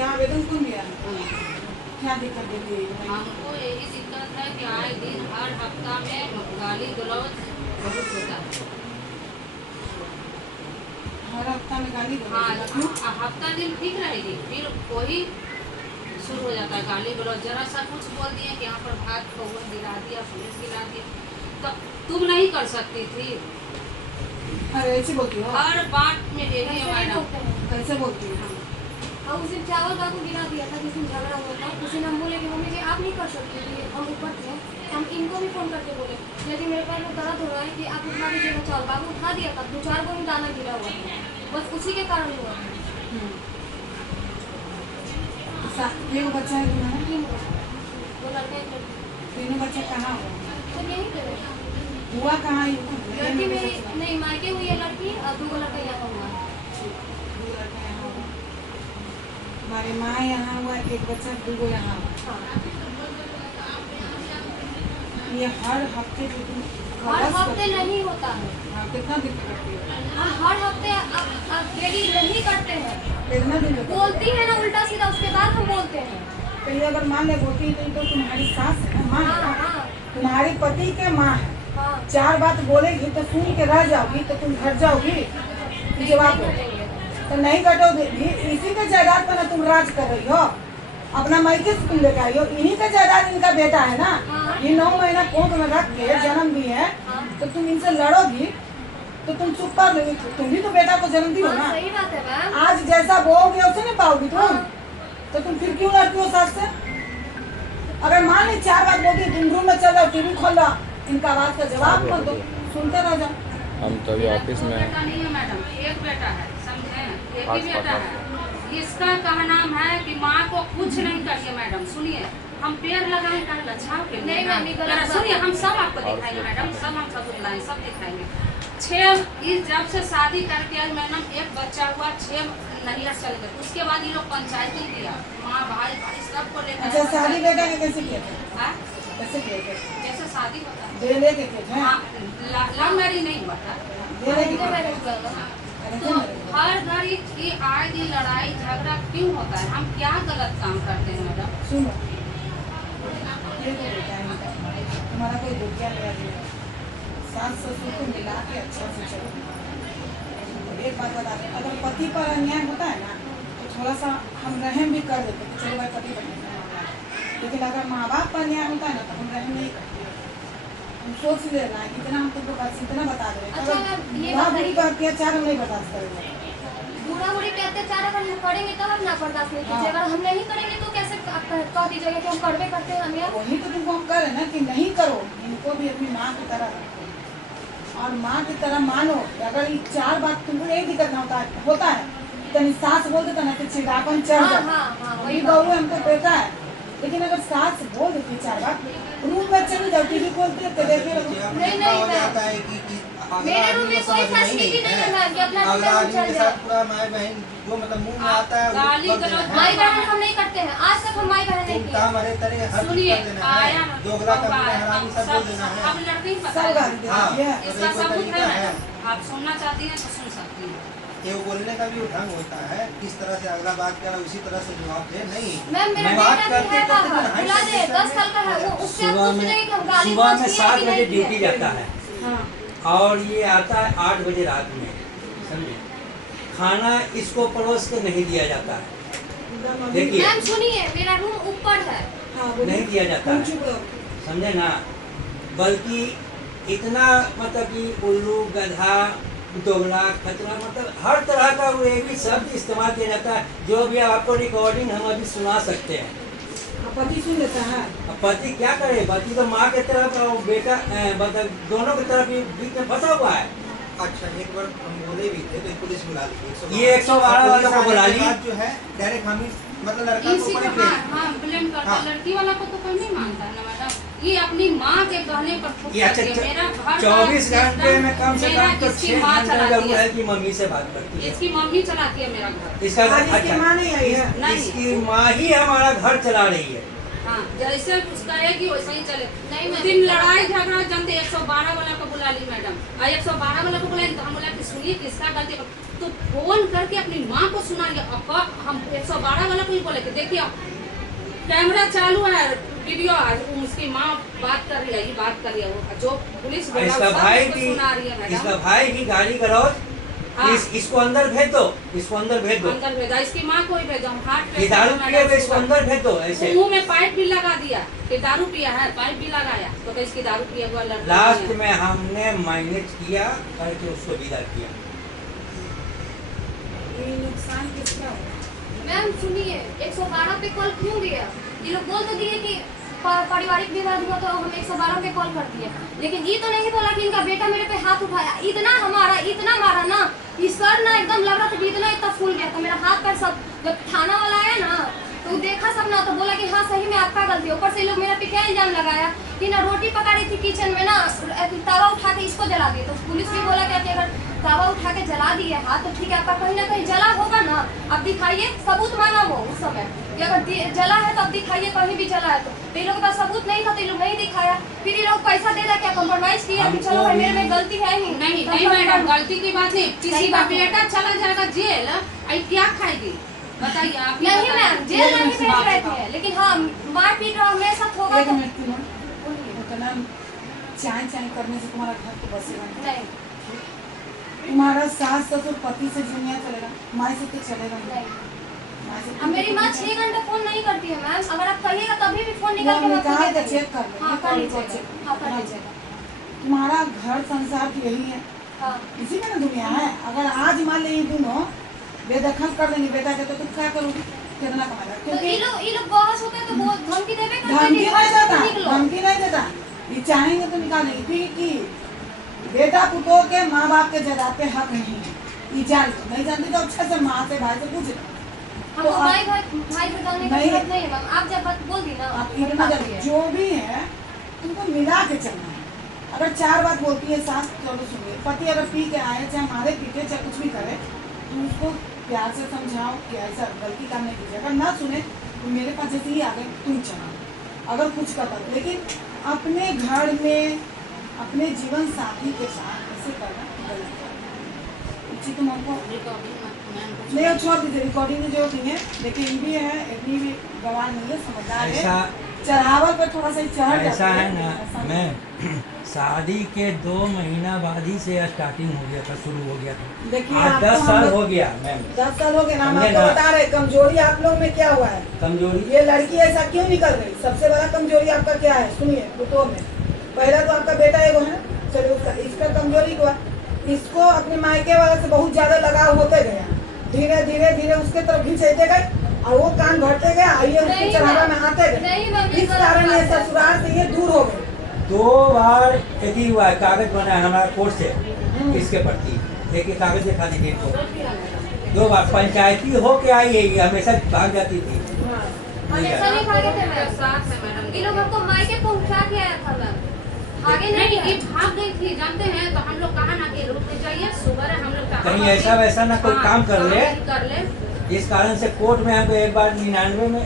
यहाँ आवेदन कौन दिया? क्या दिक्कत देती है? हमको यही दिक्कत है कि आए दिन हर हफ्ता में गाली गलौज बहुत होता है। हर हफ्ता में गाली हाँ, क्यों? हफ्ता दिन ठीक रहेगी, फिर वही शुरू हो जाता है गाली गलौज। जरा सा कुछ बोल दिए कि यहाँ पर भात कौन गिरा दिया, पुलिस गिरा दिया, तो तुम नहीं कर सकती थी। अरे ऐसे बोलती हो? हर बात में यही है मैडम। कैसे बोलती हो? और उस दिन चावल का को गिरा दिया था, जिस दिन झगड़ा हुआ था उस दिन हम बोले कि मम्मी जी आप नहीं कर सकती थी, हम ऊपर थे, हम इनको भी फोन करके बोले यदि मेरे पैर में दर्द हो रहा है कि आप उठा दीजिएगा चावल। बाबू उठा दिया था, 2-4 को दाना गिरा हुआ था, बस उसी के कारण हुआ था। ये बच्चा है तुम्हारा? 3 को, 2 लड़के 1 लड़की। तीनों बच्चे कहाँ हुआ? तो यही पे हुआ कहाँ? लड़की मेरी नहीं मायके हुई है लड़की, और 2 लड़का यहाँ हुआ है। हमारी माँ यहाँ हुआ, एक बच्चा 2 यहाँ हुआ। ये हर हफ्ते हर हफ्ते नहीं होता है। कितना दिन करती है? हम हर हफ्ते डेली नहीं करते हैं। कितना दिन बोलती है ना उल्टा सीधा, उसके बाद हम बोलते हैं। कहीं अगर मान ले होती है तो तुम्हारी सास है ना, माँ है ना? हाँ, तुम्हारे पति के माँ है। हाँ। 4 बात बोलेगी तो सुन के रह जाओगी तो तुम घर जाओगी? जवाब दो। तो नहीं कटोगे। इसी के जायदाद पर ना तुम राज कर रही हो, अपना मायके से तुम लेकर आई हो। इन्हीं का जायदाद इनका बेटा है ना। ये 9 महीना कोख में रख के जन्म दी है, तो तुम इनसे लड़ोगी तो तुम चुप कर लोगी। तुम भी तो बेटा को जन्म दी हो ना। सही बात है मैम। आज जैसा बोओगे उसे नहीं पाओगी तुम। तो तुम फिर क्यों लड़ती हो सास से? अगर मान ली 4 बात बोलती तुम रूम में चल जाओ, टीवी खोल लो, इनका आवाज का जवाब मत दो, सुनते रह जाओ। हम तभी ऑफिस में बेटा नहीं है मैडम, एक बेटा है, समझे? एक ही बेटा है। इसका कहा नाम है कि माँ को कुछ नहीं करिए मैडम। सुनिए, हम पेड़ लगाए का लच्छाव के नहीं मम्मी गलत सुनिए, हम सब आपको दिखाएंगे मैडम, सब हम सबूत लाए, सब दिखाएंगे। 6 इस जब से शादी करके आज मैडम 1 बच्चा हुआ, 6 नैहर चले गए। उसके बाद ये लोग पंचायती किया, माँ भाई भाई सबको लेकर। अच्छा, शादी बेटा ने कैसे किया था? हाँ? कैसे किया था? जैसे शादी होता है, दे ले के किया था? हाँ, लव मैरिज नहीं हुआ था। दे ले के किया था? तो हर घड़ी की आए दिन लड़ाई झगड़ा क्यों होता है? हम क्या गलत काम करते हैं मैडम? सुनो, ये तो बेटा है इनका। तुम्हारा कोई दुखिया लगा दिया, सास ससुर को मिला के अच्छा से चलो। एक बात बता दो, अगर पति पर अन्याय होता है ना तो थोड़ा सा हम रहम भी कर देते कि चलो भाई पति पर अन्याय हो रहा है। लेकिन अगर माँ बाप पर अन्याय होता है ना तो हम रहम नहीं करते। हम सोच लेना है, इतना हम तुमको बस इतना बता दे। अच्छा मैम, ये बुढ़ा बताइए, बुढ़ी का अत्याचार हम नहीं बर्दाश्त करेंगे। बूढ़ा बूढ़ी के अत्याचार अगर हम करेंगे तब हम ना बर्दाश्त नहीं कीजिए, अगर हम नहीं करेंगे तो कैसे आप कह दीजिएगा कि हम करवे करते हैं? हम यार वही तो तुमको हम कह रहे हैं ना कि नहीं करो, इनको भी अपनी माँ की तरह रखो और माँ की तरह मानो। अगर ये 4 बात तुमको यही दिक्कत ना होता है तो सास बोल देता ना तो चिड़ापन चढ़ हाँ, जाता। हाँ, हाँ, वही वही बहू हमको बेटा है, लेकिन अगर सास बोल देती 4 बात, रूम में चली जाओ, टीवी खोलते तो देखे रहो। नहीं नहीं मैम, मेरे रूम में कोई फैसिलिटी नहीं है मैम कि अपना रूम में हम चल जाए। पूरा माई बहन जो मतलब मुंह में आता है वो गाली कर देना गलौज है। माई बहन हम नहीं करते हैं, आज तक हम माई बहन नहीं तुम किए। काम हरे तरह हर चीज सुनिए, कर देना आया है, दोगला का हरामी सब बोल देना है। अब लड़की सब पता गाली है, देती हाँ। है। इसका कोई सबूत तरीका है है। मैडम, आप सुनना चाहती हैं तो सुन सकती हैं। ये बोलने का भी वो ढंग होता है, किस तरह से अगला बात करा उसी तरह से जवाब दे। नहीं मैम मेरा बात बेटा भी करते है करते बाहर, ढाई बुला दे, घंटे 10 साल का है वो, उससे आप पूछ रहे हैं कि हम गाली सुबह में गलौज किए 7 कि बजे नहीं ड्यूटी किए? जाता है हाँ। और ये आता है 8 बजे रात में, समझे? खाना इसको परोस के नहीं दिया जाता है, देखिए मैम सुनिए, मेरा रूम ऊपर है। हाँ, बोलिए। नहीं दिया जाता है, चुप रहो। समझे ना? बल्कि इतना मतलब कि उल्लू गधा दोगला खतरा मतलब हर तरह का वो भी शब्द इस्तेमाल किया जाता है, जो भी आपको रिकॉर्डिंग हम अभी सुना सकते हैं। पति सुन लेता है। अब पति क्या करे? पति तो माँ के तरफ और बेटा मतलब दोनों की तरफ बीच में फंसा हुआ है। अच्छा, एक बार हम बोले भी थे तो पुलिस बुला ली, ये 112 वालों को बुला ली। जो है डायरेक्ट हम ही मतलब लड़का को इसी ऊपर को ही हाँ हाँ ब्लेम करता है, लड़की वाला को तो कोई नहीं मानता है ना मैडम। ये अपनी माँ के कहने पर खुद ये अच्छा करके मेरा घर का 24 घंटे में कम से मेरा कम तो इसकी 6 माँ घंटे चलाती जरूर है, है कि मम्मी से बात करती है। इसकी मम्मी चलाती है मेरा घर। इसका आज इसकी माँ नहीं आई है। नहीं। इसकी माँ ही हमारा घर चला रही है। हाँ, जैसे उसका है कि वैसे ही चले। नहीं, उस मैं दिन लड़ाई झगड़ा जानते 112 वाला को बुला ली मैडम, 112 वाला को बुलाई तो हम बोला कि सुनिए किसका गलती है? तो फोन करके अपनी माँ को सुना लिया। हम 112 वाला को ही बोले कि देखिए कैमरा चालू है, वीडियो उसकी माँ बात कर रही है, ये बात कर रही है, वो जो पुलिस बोला इसका सब भाई उसको की सुना रही है मैडम। इसका भाई की गाड़ी करो, हाँ। इसको अंदर भेज दो, इसको अंदर भेज दो। अंदर भेजा, इसकी माँ को ही भेजा, हार्ट ये दारू पिए तो इसको अंदर भेज दो। ऐसे मुंह में पाइप भी लगा दिया कि दारू पिया है, पाइप भी लगाया तो कहीं इसकी दारू पिया हुआ लड़का लास्ट नहीं है। में हमने मैनेज किया करके उसको विदा किया। ये नुकसान किसका हुआ? मैम सुनिए, 112 पे कॉल क्यों दिया? ये लोग बोल तो दिए कि पारिवारिक विवाद हुआ तो हम 112 पे कॉल कर दिए, लेकिन ये तो नहीं बोला कि इनका बेटा मेरे पे हाथ उठाया। इतना हमारा इतना मारा ना, इस सर ना एकदम लग रहा था कि इतना फूल गया था मेरा हाथ पैर सब। जब थाना वाला आया ना तो देखा सब ना, तो बोला कि हाँ सही में आपका गलती है। ऊपर से लोग मेरा पे क्या इल्जाम लगाया कि ना रोटी पका रही थी किचन में ना, तावा उठा के इसको जला दी। तो पुलिस भी बोला कि अगर तावा उठा के जला दिए हाथ तो ठीक है, आपका कहीं ना कहीं जला होगा ना, अब दिखाइए। सबूत मांगा वो उस समय कि अगर जला है तो अब दिखाइए, कहीं भी जला है तो ये लोग के पास सबूत नहीं था तो ये लोग नहीं दिखाया। फिर ये लोग पैसा दे क्या कम्प्रोमाइज किया कि चलो भाई मेरे में गलती है ही नहीं नहीं मैडम, गलती की बात नहीं। किसी का बेटा चला जाएगा जेल, आई क्या खाएगी बताइए आप? नहीं मैम, जेल नहीं भेज रहे थे, लेकिन हाँ मारपीट मेरे साथ होगा एक तो मिनट सुनो, उतना चाय चाय करने से तुम्हारा घर तो बसेगा नहीं। नहीं तुम्हारा सास ससुर पति से दुनिया चलेगा, माँ से तो चलेगा नहीं। नहीं। माँ से अब मेरी माँ 6 घंटे फोन नहीं करती है मैम, अगर आप कहिएगा तभी भी फोन निकाल के मैं आपको दे दूंगी। चेक कर लो। हाँ कर कॉल लीजिएगा, चेक। हाँ कर लीजिएगा। तुम्हारा घर संसार तो यही है, हाँ इसी में ना दुनिया है। अगर आज मान ले ये दोनों बेदखल कर लेंगे बेटा के तो तुम क्या करोगी? कितना कमाएगा? तो क्योंकि ये लोग बहस होते हैं तो वो धमकी देवे करते हैं धमकी कि नहीं देता, निकलो। धमकी नहीं देता, ये चाहेंगे तो निकालेंगे। क्योंकि बेटा पुतों के माँ बाप के जगह पे हक नहीं है, ये जान लो। नहीं जानती तो अच्छे से माँ से भाई से पूछ लो। हमको भाई से जानने का नहीं। जरूरत नहीं है मैम, आप जब बात बोल दी ना आप इतना जो भी है तुमको मिला के चलना है। अगर 4 बात बोलती है सास, चलो सुनिए, पति अगर पी के आए चाहे मारे पीटे चाहे कुछ भी करे तो उसको प्यार से समझाओ कि ऐसा गलती काम नहीं कीजिए। अगर ना सुने तो मेरे पास जैसे ही आ गए तुम चलाओ, अगर कुछ करता तो। लेकिन अपने घर में अपने जीवन साथी के साथ ऐसे करना गलत है। जी तुम हमको नहीं छोड़ दीजिए, रिकॉर्डिंग में जो भी है देखिए, ये भी है, इतनी भी गवाह नहीं है, समझदार है। ऐसा चढ़ावल पे थोड़ा सा चढ़ ऐसा जाती है ना, ऐसा नहीं। मैं शादी के 2 महीना बाद ही से स्टार्टिंग हो गया था, शुरू हो गया था। देखिए आज आपको 10 हम साल लोग- हो गया मैम। 10 साल हो गए ना, हम हमने आपको ना- बता रहे कमजोरी आप लोग में क्या हुआ है। कमजोरी ये लड़की ऐसा क्यों निकल गई? सबसे बड़ा कमजोरी आपका क्या है? सुनिए पुतों में, पहला तो आपका बेटा एगो है, चलिए उसका इसका कमजोरी हुआ, इसको अपने मायके वाले से बहुत ज्यादा लगाव होते गया, धीरे धीरे धीरे उसके तरफ खींचते गए और वो कान भरते गए, और ये उसके नहीं चढ़ावा मैम, में आते नहीं मैम, गए। ये इस गलत कारण ये बात है। ससुराल से ये दूर हो गए। 2 बार यदि हुआ है, कागज बना है हमारा कोर्ट से इसके प्रति, देखिए कागज दिखा दीजिए इनको। 2 बार पंचायती हो के आई है, ये हमेशा भाग जाती थी। हम ऐसा नहीं भागे थे मैम, साथ है मैडम। ये लोग हमको मायके पहुंचा के आया था मैम, आगे नहीं नहीं, ये गया। भाग गई थी जानते हैं, तो हम लोग कहा ना कि रुक जाइए, सुबह हम लोग कहा कहीं ऐसा वैसा ना कोई काम कर ले। कर ले। इस कारण से कोर्ट में हमको एक बार 99 में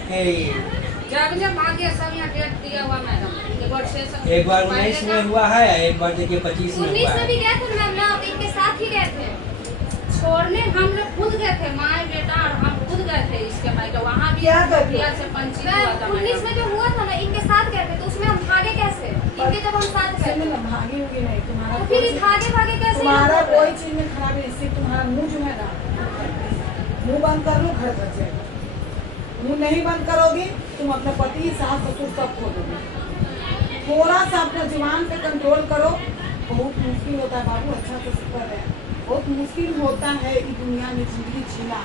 जब भाग गया सब यहाँ डेट दिया हुआ मैडम, एक बार 6 एक बार 19 में हुआ है, एक बार देखिए 25 में 19 हुआ में भी है। गए थे मैम ना, इनके साथ ही गए थे। छोड़ने हम लोग खुद गए थे, माँ बेटा और हम खुद गए थे इसके भाई का, वहाँ भी क्या करते? दिया से पंचित हुआ था मैम 19 में जो हुआ था ना, इनके साथ गए थे तो उसमें हम भागे कैसे? इनके जब हम साथ गए ऐसे थे में भागी होगी नहीं तुम्हारा तो कोई फिर चीज- भागे भागे कैसे? तुम्हारा ये लोग कोई चीज में खराबी नहीं, सिर्फ तुम्हारा मुंह जो है ना, मुंह बंद कर लो घर बच जाएगा। मुंह नहीं बंद करोगी तुम अपने पति सास ससुर सब खो दोगे। थोड़ा सा अपने जुबान पे कंट्रोल करो। बहुत मुश्किल होता है बाबू, अच्छा से शुक्र है, बहुत मुश्किल होता है इस दुनिया में जिंदगी जीना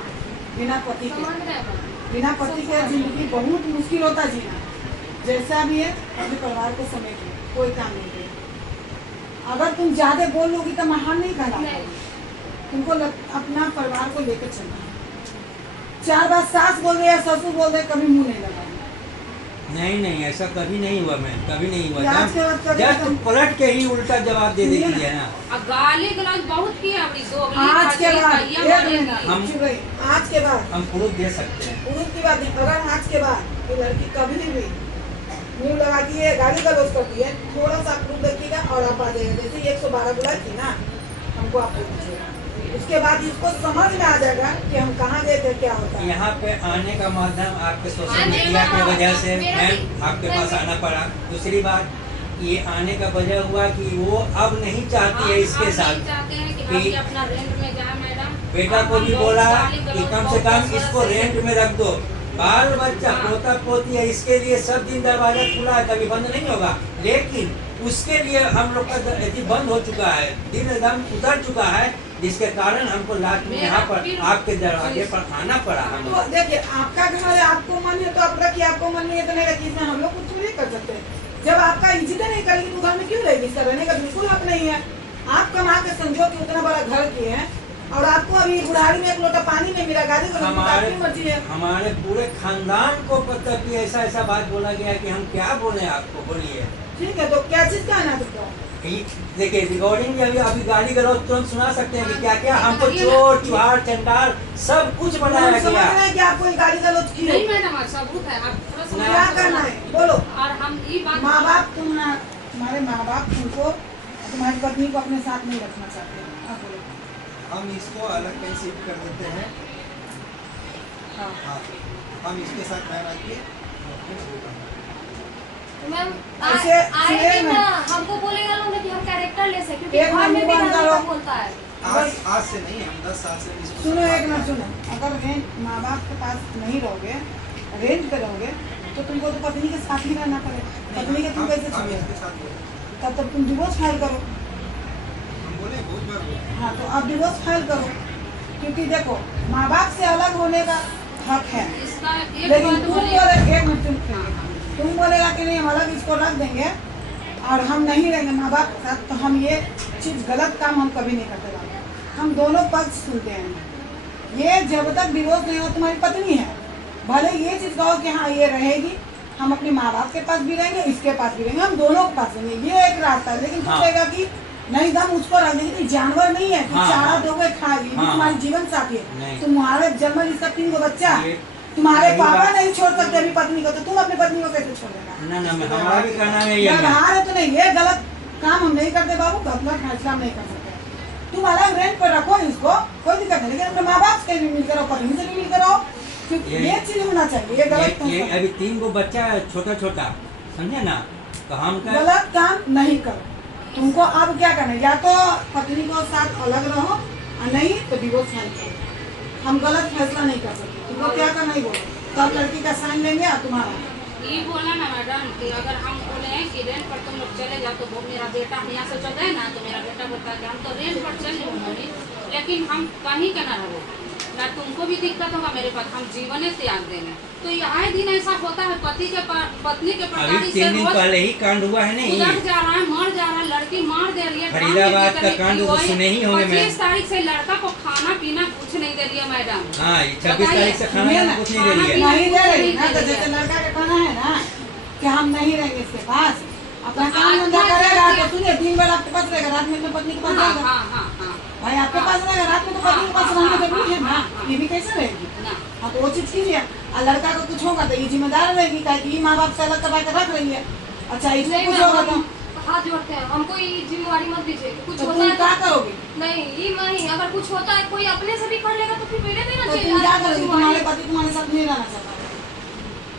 बिना पति के। समझ रहे हैं? बिना पति के जिंदगी बहुत मुश्किल होता जीना। जैसा भी है अपने परिवार को समेट लो, कोई काम नहीं करेगा। अगर तुम ज्यादा बोल लोगी तो महान नहीं कहलाओगे। नहीं। तुमको अपना परिवार को लेकर चलना है। 4 बार सास बोल रहे या ससुर बोल रहे, कभी मुंह नहीं लगाना। नहीं ऐसा कभी नहीं हुआ मैम, कभी नहीं हुआ। आज के बाद कभी जस्ट तुम- पलट के ही उल्टा जवाब दे देती है ना। और गाली गलौज बहुत की अपनी दोगली आज के फजील बाद भैया एक मारेगी। मिनट, हम- चुप रही। आज के बाद हम प्रूफ दे सकते हैं। पुरुष की बात नहीं, अगर आज के बाद ये लड़की कभी भी मुंह लगाती है, गाली गलौज करती है, थोड़ा सा प्रूफ देखिएगा और आप आ जाएगा। जैसे 112 बुलाई थी ना, हमको आप बोल दीजिएगा। उसके बाद इसको समझ में आ जाएगा कि हम कहाँ गए थे, क्या होता है। यहाँ पे आने का माध्यम आपके सोशल हाँ, मीडिया की वजह से मेरा भी- मैम आपके पास आना पड़ा। दूसरी बात ये आने का वजह हुआ कि वो अब नहीं चाहती है इसके हम साथ नहीं चाहते हैं कि हम कि भी अपना रेंट में जाए मैडम। बेटा को भी बोला कि कम से कम इसको रेंट में रख दो। बाल बच्चा पोता पोती है, इसके लिए सब दिन दरवाजा खुला है, कभी बंद नहीं होगा। लेकिन उसके लिए हम लोग का बंद हो चुका है, दिन एकदम उतर चुका है, जिसके कारण हमको लास्ट में यहाँ पर आपके दरवाजे पर आना पड़ा। हम तो देखिए, आपका घर है, आपको मन है तो आप रखिए, आपको मन नहीं है तो नहीं रखिए, इसमें हम लोग कुछ नहीं कर सकते। जब आपका इज्जत नहीं करेगी तो घर में क्यों रहेगी? इसका रहने का बिल्कुल हक नहीं है। आप कमा के समझो कि उतना बड़ा घर किए हैं और आपको अभी बुढ़ारी में एक लोटा पानी नहीं मिला, गाड़ी को आपकी मर्जी है। हमारे पूरे खानदान को पता कि ऐसा ऐसा बात बोला गया कि हम क्या बोले आपको, बोलिए। ठीक है, तो क्या चीज का है ना तुमको? देखिए रिकॉर्डिंग भी अभी गाली गलौज तुरंत सुना सकते हैं कि क्या क्या हमको चोर चुहार चंडाल सब कुछ बनाया समझ गया। रहे हैं कि आपको गाली गलौज की नहीं है। मैडम, सबूत है, आप थोड़ा सा क्या करना है बोलो। और हम ये बात माँ बाप तुम्हारे माँ बाप तुमको, तुम्हारी पत्नी को अपने साथ नहीं रखना चाहते हैं। आप बोलो। हम इसको अलग कहीं शिफ्ट कर देते हैं। हाँ। हाँ, हम इसके साथ रहना चाहिए। मैम ऐसे आए सुनिए दिन ना। हमको बोलेगा लोग ना कि हम कैरेक्टर ले सकते, क्योंकि एक घर में भी मिनट बंद रहने करो। का बोलता है। आज से नहीं, हम 10 साल से इसको सुनो एक मिनट सुनो, अगर रेंट माँ बाप के पास नहीं रहोगे, रेंट पे रहोगे तो तुमको तो पत्नी के साथ ही रहना पड़ेगा। पत्नी के तुम कैसे हम छोड़ोगे? इसके साथ बोले। तब तुम डिवोर्स फाइल करो। हम बोले बहुत बार बोले। हाँ, तो आप डिवोर्स फाइल करो, क्योंकि देखो माँ बाप से अलग होने का हक है। इसका एक लेकिन बात तुम बोलिए। बोले एक मिनट तुम बोलेगा कि नहीं हम अलग इसको रख देंगे और हम नहीं रहेंगे माँ बाप के साथ, तो हम ये चीज गलत काम हम कभी नहीं करते बाबा। हम दोनों पक्ष सुनते हैं। ये जब तक डिवोर्स नहीं हो तुम्हारी पत्नी है, भले ये चीज कहो कि हाँ ये रहेगी, हम अपने माँ बाप के पास भी रहेंगे, इसके पास भी रहेंगे, हम दोनों के पास रहेंगे, ये एक रास्ता है। लेकिन तुम हाँ। कहेगा कि नहीं दम उसको रख देंगे, तो जानवर नहीं है कि हाँ, चारा हाँ। दोगे खाएगी, हाँ, तुम्हारी हाँ। जीवन साथी है, नहीं। तुम्हारे जन्म इसका 3 बच्चा है। ये तुम्हारे सही पापा बात। नहीं छोड़ सकते अभी पत्नी को, तो तुम अपनी पत्नी को कैसे छोड़ देगा? ना हमारा भी कहना है ये व्यवहार है तो नहीं, ये गलत काम हम नहीं करते बाबू, गलत फैसला हम नहीं कर सकते। तुम अलग रेंट पर रखो इसको, कोई दिक्कत नहीं, लेकिन अपने माँ बाप से भी मिलकर रहो, पत्नी से भी मिलकर रहो, क्योंकि ये चीज होना चाहिए। ये गलत ये अभी 3 गो बच्चा है छोटा छोटा, समझे ना, तो हम गलत काम नहीं करो। तुमको अब क्या करना है, या तो पत्नी को साथ अलग रहो और नहीं तो डिवोर्स फाइल करो। हम गलत फैसला नहीं कर सकते। तुमको क्या करना ही बोलो, तब लड़की का साइन लेंगे और तुम्हारा। ये बोला ना मैडम कि अगर हम बोले हैं कि रेंट पर तुम लोग चले जाओ, तो वो मेरा बेटा यहाँ से चल गए ना, तो मेरा बेटा बोलता है कि हम तो रेंट पर चले मम्मी, लेकिन हम कहीं का ना रहो ना, तुमको भी दिक्कत होगा मेरे पास, हम जीवन त्याग देंगे। तो ये आए दिन ऐसा होता है, पत्नी के प्रकार अभी 3 दिन पहले ही कांड हुआ है नहीं, उधर जा रहा है, मर जा रहा है, लड़की मार दे रही है। फरीदाबाद का कांड तो सुने ही होंगे मैम। 25 तारीख से लड़का को खाना पीना कुछ नहीं दे रही है मैडम। हाँ 26 तारीख से खाना खाना कुछ नहीं दे रही है। नहीं दे रही ना, तो जैसे लड़का का कहना है ना कि हम नहीं रहेंगे इसके पास, अपना काम धंधा करेगा, तो सुनिए 3 बार आपके पास रहेगा, रात में अपनी पत्नी के पास हाँ रहेगा। हाँ हाँ हाँ भाई आपके पास रहेगा, रात में तो पत्नी के पास रहना जरूरी है ना, ये भी कैसे रहेगी? ना। हाँ, तो वो चीज कीजिए। और लड़का को कुछ होगा तो ये जिम्मेदार रहेगी, कि माँ बाप से अलग करवा के रख रही है। अच्छा इसमें नहीं कुछ मैम, होगा तो हम हाथ जोड़ते हैं, हमको ये जिम्मेवारी मत दीजिए। कुछ तो होता तुम है क्या तो करोगे? नहीं, ये नहीं, अगर कुछ होता है कोई अपने से भी कर लेगा तो फिर पहले देना तो चाहिए। तुम क्या आज करोगे? जिम्मेवारी तुम्हारे पति तुम्हारे साथ नहीं रहना चाहता है,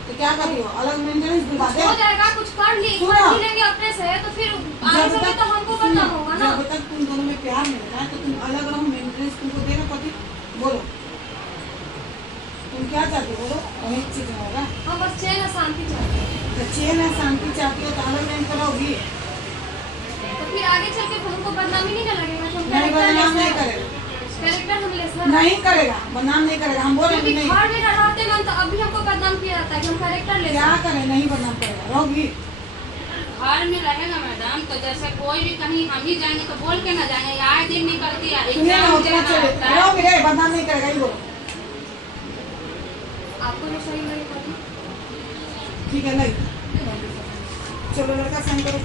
तो क्या करियो? अलग मेंटेनेंस दिलवा दे। हो जाएगा, कुछ कर सुनो। लेंगे अपने से, तो फिर आगे जब चलके तक तो हमको करना होगा ना। जब तक तुम दोनों में प्यार मिल रहा है तो तुम अलग रहो, मेंटेनेंस तुमको देना पति। बोलो तुम क्या चाहती हो? बोलो, वही चीज होगा। हम बस चैन और शांति चाहते हैं। तो चैन है, शांति चाहती हो तो अलग रेंट करोगी? तो फिर आगे चल के हमको बदनामी नहीं ना लगेगा कि हम नहीं, बदनाम नहीं कैरेक्टर करेगा, हम लेस नहीं करेगा, बदनाम नहीं करेगा। हम बोल रहे क्योंकि हैं नहीं, घर में रहते ना तो अभी हमको बदनाम किया जाता है कि हम कैरेक्टर ले क्या करें, नहीं बदनाम करेगा, रहोगी। घर में रहेगा मैडम, तो जैसे कोई भी कहीं हम ही जाएंगे तो बोल के ना जाएंगे, आए दिन निकलती है सुनिए ना, एग्जाम उतना देना चले होता है। रहोगी, रे बदनाम नहीं करेगा, ये बोलो। आपको जो सही लगे। ठीक है, नहीं चलो लड़का साइन करो।